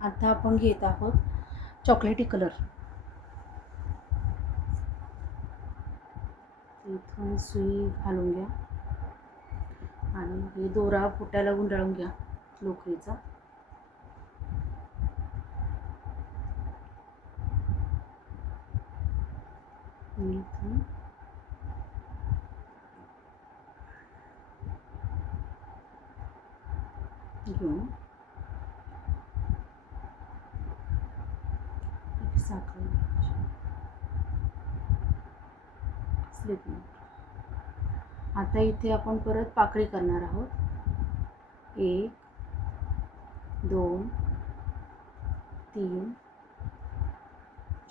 आता आपण घेत आहोत चॉकलेटी कलर. इथून सुई घालून घ्या आणि हे दोरा फुट्याला गुंडाळून घ्या लोकरीचा. इथून घेऊन एक साखर स्लिप. आता इथे आपण परत पाकळी करणार आहोत. 1 2 3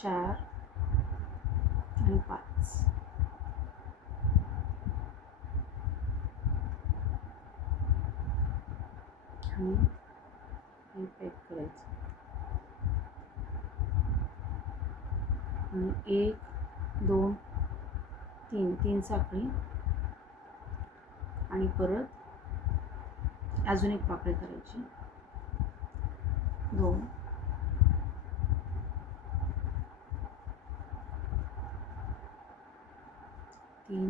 4 आणि 5. आणि हे पॅक करायचं. आणि 1 2 3 3 साखळी आणि परत अजून एक पाकळी करायची. 2 3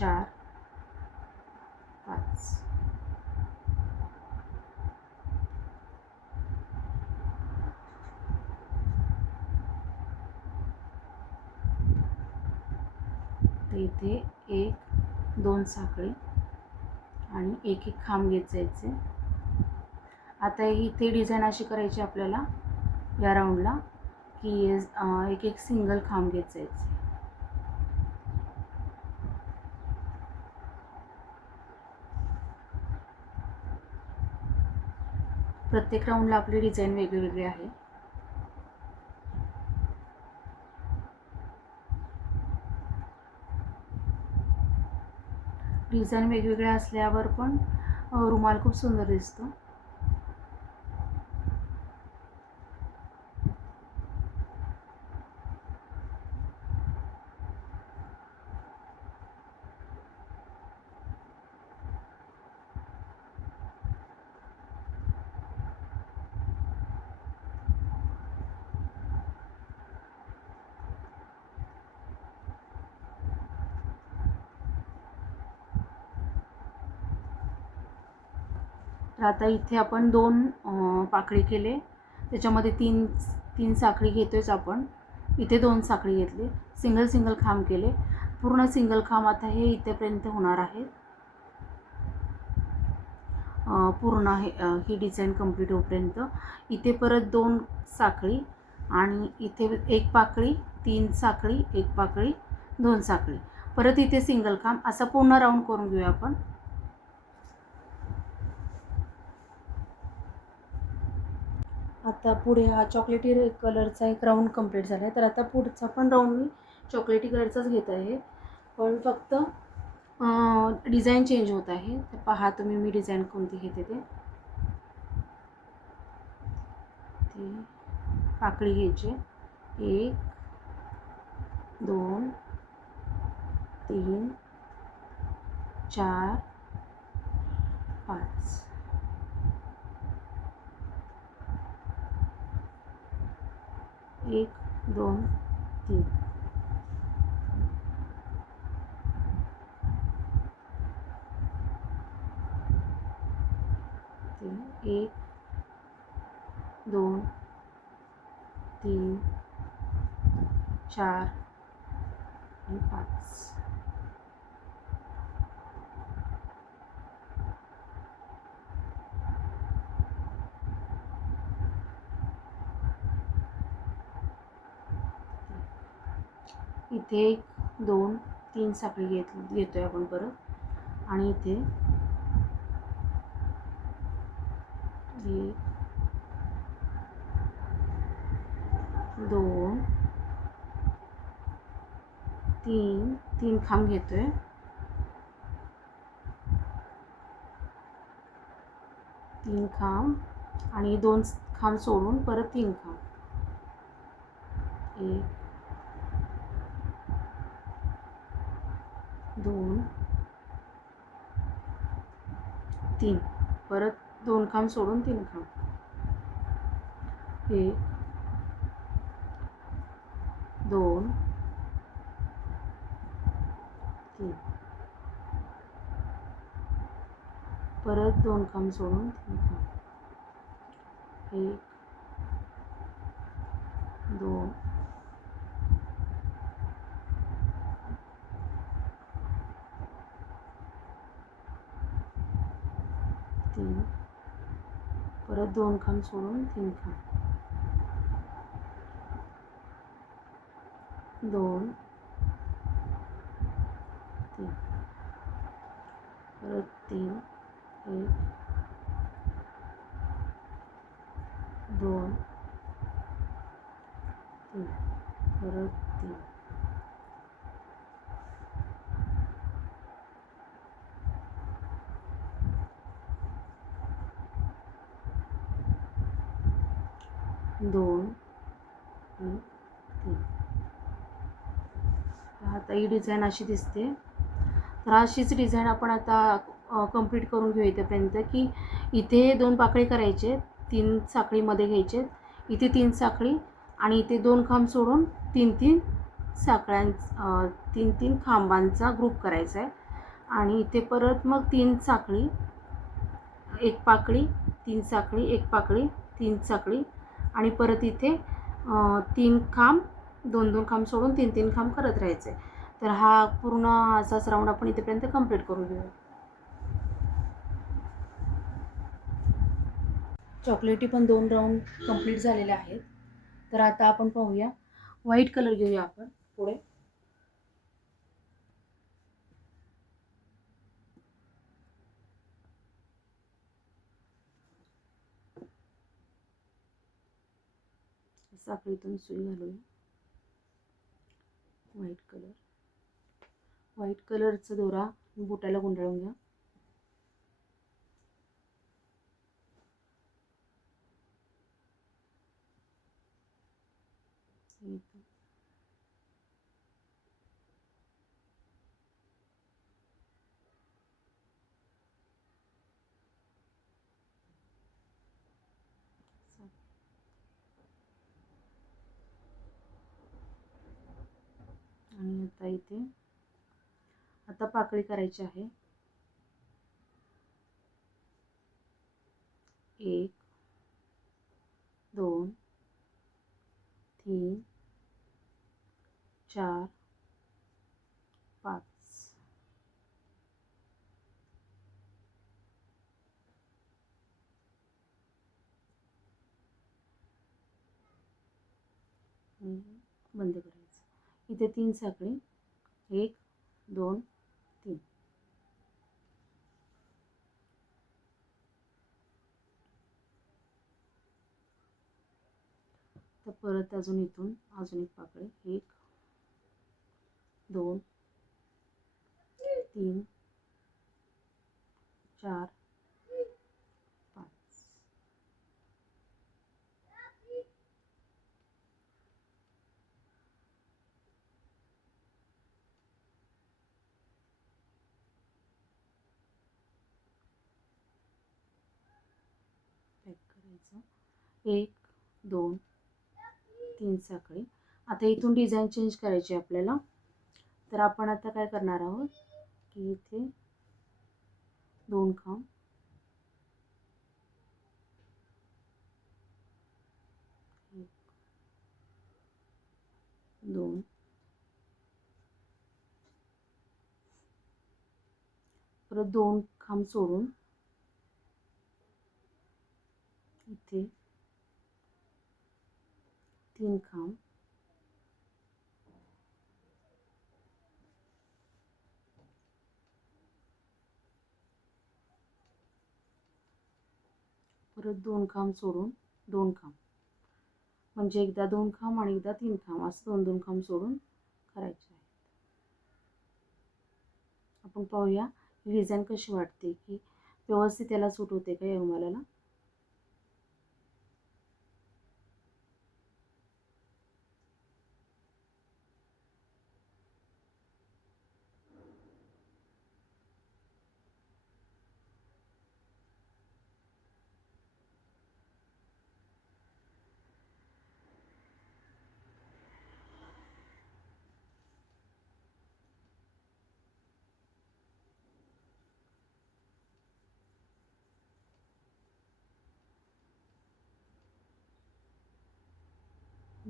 4 5. इथे 1 2 साखळी आणि एक एक खांब घेत जायचे. आता इथे डिझाईन अशी करायची आपल्याला या राऊंडला की एक एक सिंगल खांब घेत जायचे. प्रत्येक राऊंडला आपली डिझाईन वेगळी आहे. डिझाईन वेगवेगळ्या असल्यावर पण रुमाल खूप सुंदर दिसतो. तर आता इथे आपण 2 पाकळी केले, त्याच्यामध्ये 3 साखळी घेतोयच आपण. इथे 2 साखळी घेतली, सिंगल खांब केले, पूर्ण सिंगल खांब. आता हे इथेपर्यंत होणार आहे. पूर्ण ही डिझाईन कंप्लीट होईपर्यंत इथे परत 2 साखळी आणि इथे 1 पाकळी, 3 साखळी, 1 पाकळी, 2 साखळी, परत इथे सिंगल खांब. असं पूर्ण राऊंड करून घेऊया आपण. आता पुढे हा चॉकलेटी कलरचा एक राऊंड कंप्लीट झाला आहे. तर आता पुढचा पण राऊंड मी चॉकलेटी कलरचाच घेत आहे, पण फक्त डिझाईन चेंज होत आहे. तर पहा तुम्ही मी डिझाईन कोणती घेते ते. पाकळी घ्यायची. 1 2 3 4 5. 1 2 3. 1 2 3 4 आणि 5. इथे 1 2 3 साखळी घेतोय आपण परत. आणि इथे 1 2 3 खांब घेतोय. 3 खांब आणि 2 खांब सोडून परत 3 खांब. 1 2 3, परत 2 खांब सोडून 3 खांब. 1 2 3 परत 2 खांब सोडून 3 खांब 1 2 3 परत 2 खांब सोडून 3 खांब 2 3 परत 3 1 2 3 परत 3 2 1 3. आता ही डिझाईन अशी दिसते. तर अशीच डिझाईन आपण आता कंप्लीट करून घेऊ इथेपर्यंत, की इथे 2 पाकळी करायचे, 3 साखळीमध्ये घ्यायचे, इथे 3 साखळी आणि इथे 2 खांब सोडून 3 साखळ्यां 3 खांबांचा ग्रुप करायचा आहे. आणि इथे परत मग 3 साखळी, 1 पाकळी, 3 साखळी, 1 पाकळी, 3 साखळी आणि परत इथे 3 खांब, 2 खांब सोडून 3 खांब करत राहायचे. तर हा पूर्ण असाच राऊंड आपण इथेपर्यंत कंप्लीट करून घेऊया. चॉकलेटी पण 2 राऊंड कंप्लीट झालेले आहेत. तर आता आपण पाहूया व्हाईट कलर घेऊया आपण पुढे. साखळीतून सुई घालूया. व्हाईट कलरचा दोरा बुटाला गुंडाळून घ्या. आणि आता इथे आता पाकळी करायची आहे. 1 2 3 4 5 बंद करायचं. इथे 3 साखळी, 1 2 3. तर परत अजून इथून अजून एक पाकळी, 1 2 3 4 5. पॅक करायचं. 1 2 3 साखळी. आता इथून डिझाईन चेंज करायची आपल्याला. तर आपण आता काय करणार आहोत की इथे 2 खांब, 1 2 परत 2 खांब सोडून इथे 3 खांब, परत 2 खांब सोडून 2 खांब, म्हणजे एकदा 2 खांब आणि एकदा 3 खांब असं 2 खांब सोडून करायचे आहे. आपण पाहूया ही डिझाईन कशी वाटते, की व्यवस्थित त्याला सूट होते का या रुमालाला.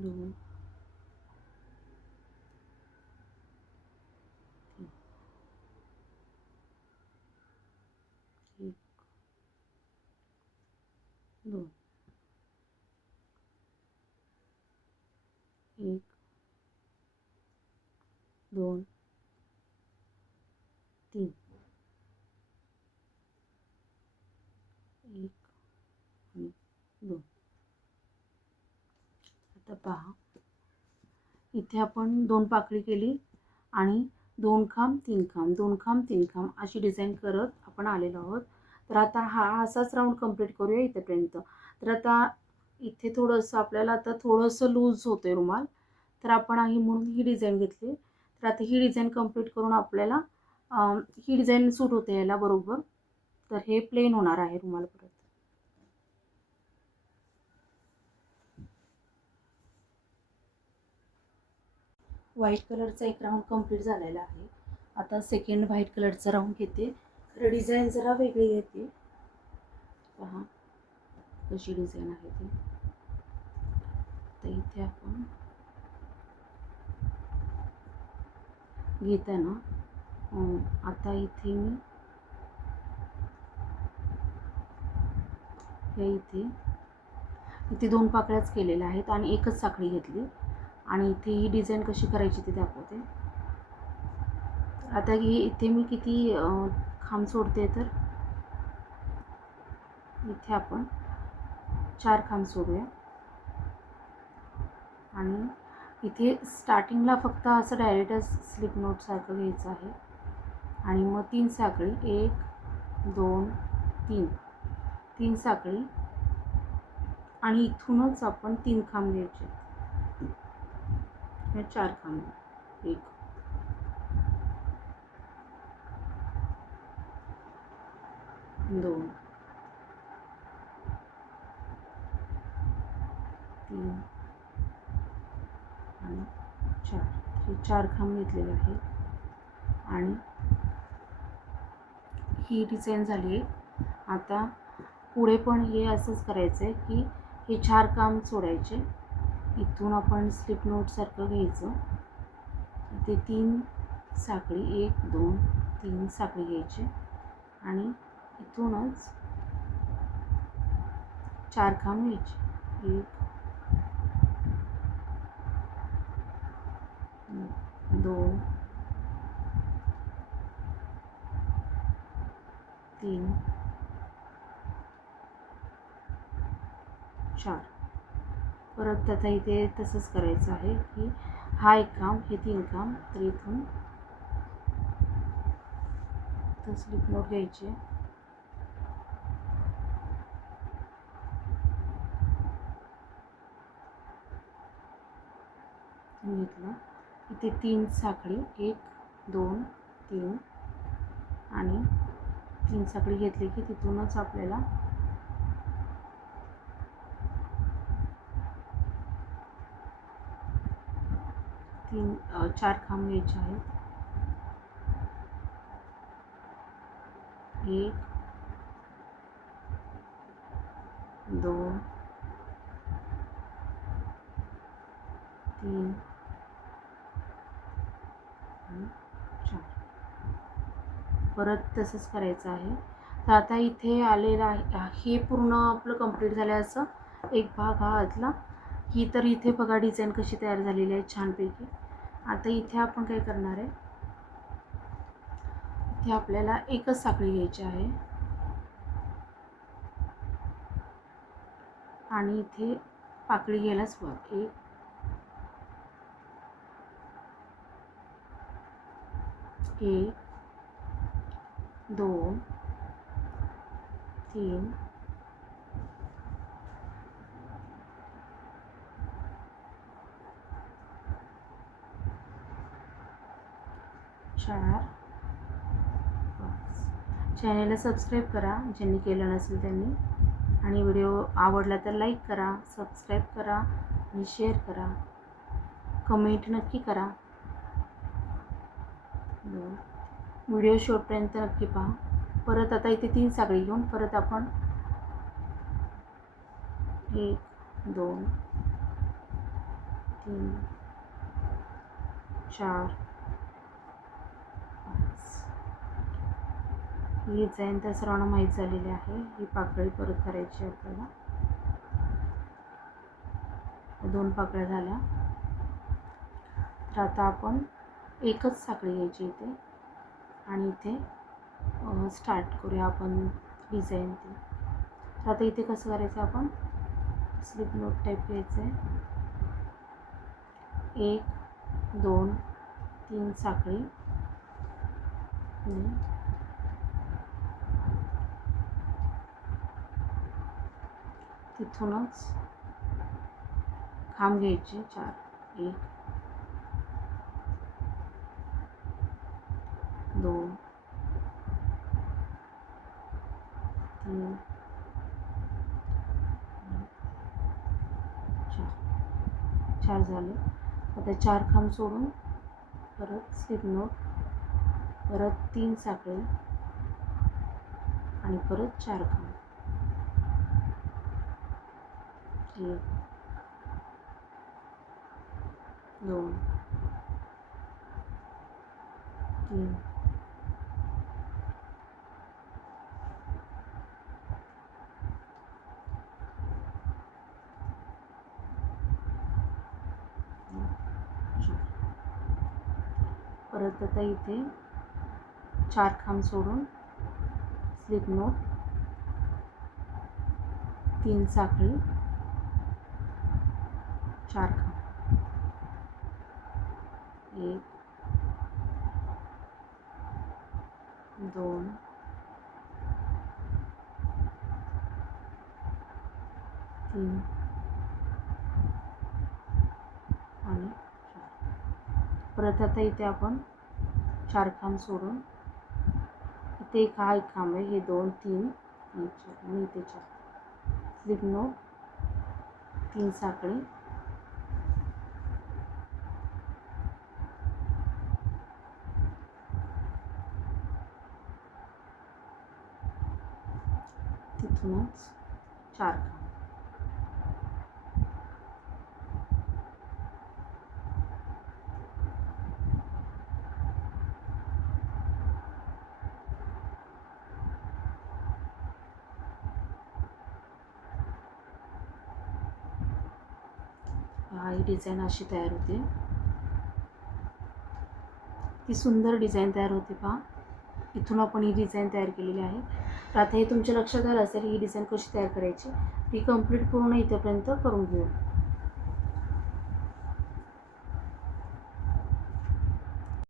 2 3 1 2 1 2 3 1 आणि 2. आता पहा, इथे आपण 2 पाकळी केली आणि 2 खांब 3 खांब 2 खांब 3 खांब अशी डिझाईन करत आपण आलेलो आहोत. तर आता हा असाच राऊंड कंप्लीट करूया इथेपर्यंत. तर आता इथे थोडंसं आपल्याला आता थोडंसं लूज होते रुमाल, तर आपण म्हणून ही डिझाईन घेतली. तर आता ही डिझाईन कंप्लीट करून आपल्याला ही डिझाईन सूट होते याला बरोबर. तर हे प्लेन होणार आहे रुमाल. परत व्हाईट कलरचा एक राऊंड कंप्लीट झालेला आहे. आता सेकंड व्हाईट कलरचा राऊंड घेते. तर डिझाईन जरा वेगळी घेते. पहा कशी डिझाईन आहे ती. तर इथे आपण घेताना आता इथे मी इथे 2 पाकळ्याच केलेल्या आहेत आणि एकच साखळी घेतली आणि इथे ही डिझाईन कशी करायची ती दाखवते. आता इथे मी किती खांब सोडते, तर इथे आपण 4 खांब सोडूया आणि इथे स्टार्टिंगला फक्त असं डायरेक्टच स्लिप नोट सारखं घ्यायचं आहे आणि मग 3 साखळी 1 2 3 3 साखळी आणि इथूनच आपण 3 खांब घ्यायचे. 4 खांब 1 2 3 आणि 4 हे 4 खांब घेतलेले आहे आणि ही डिझाईन झाली. आता पुढे पण हे असंच करायचं आहे की हे 4 खांब सोडायचे. इथून आपण स्लिप नोटसारखं घ्यायचं. इथे 3 साखळी 1 2 3 साखळी घ्यायची आणि इथूनच 4 खांब घ्यायचे. 1 2 3 4. परत आता इथे तसंच करायचं आहे की हा 1 खांब हे 3 खांब. तर इथून स्लिप नोट घ्यायची घेतलं. इथे 3 साखळी 1 2 3 आणि 3 साखळी घेतली की तिथूनच आपल्याला 4 खांब घ्यायचे आहेत. 1 2 3 आणि 4. परत तसंच करायचं आहे. तर आता इथे आलेलं आहे हे पूर्ण आपलं कंप्लीट झालं. असं एक भाग हा आतला. ही तर इथे बघा डिझाईन कशी तयार झालेली आहे छानपैकी. आता इथे आपण काय करणार आहे, इथे आपल्याला एकच साखळी घ्यायची आहे आणि इथे पाकळी घ्यायला सुरुवात. 1 2 3 4 5. चॅनलला सबस्क्राईब करा ज्यांनी केलं नसेल त्यांनी, आणि व्हिडिओ आवडला तर लाईक करा, सबस्क्राईब करा आणि शेअर करा, कमेंट नक्की करा. व्हिडिओ शेवटपर्यंत नक्की पहा. परत आता इथे 3 साखळी घेऊन परत आपण 1 2 3 4 5. ही डिझाईन त्या सर्वांना माहीत झालेली आहे. ही पाकळी परत करायची आपल्याला. 2 पाकळ्या झाल्या. तर आता आपण एकच साखळी घ्यायची इथे आणि इथे स्टार्ट करूया आपण डिझाईन ती. तर आता इथे कसं करायचं, आपण स्लिप नोट टाईप घ्यायचं आहे. 1 2 3 साखळी, तिथूनच खांब घ्यायचे 4. 1 2 3 4 झाले. आता 4 खांब सोडून परत स्लिप नोट, परत 3 साखळी आणि परत 4 खांब. 1 2 3 परत आता इथे 4 खांब सोडून स्लिप नोट, 3 साखळी, 4 खांब. 1 2 3 आणि 4. परत आता इथे आपण 4 खांब सोडून इथे हा एक खांब आहे, हे 2 3 आणि 4 आणि इथे 4. स्लिप नोट, 3 साखळी, तिथूनच 4 खांब. ही डिझाईन अशी तयार होते. ती सुंदर डिझाईन तयार होते पहा. इथून आपण ही डिझाईन तयार केलेली आहे. तर आता हे तुमच्या लक्षात आलं असेल ही डिझाईन कशी तयार करायची. ती कंप्लीट पूर्ण इथेपर्यंत करून घेऊ.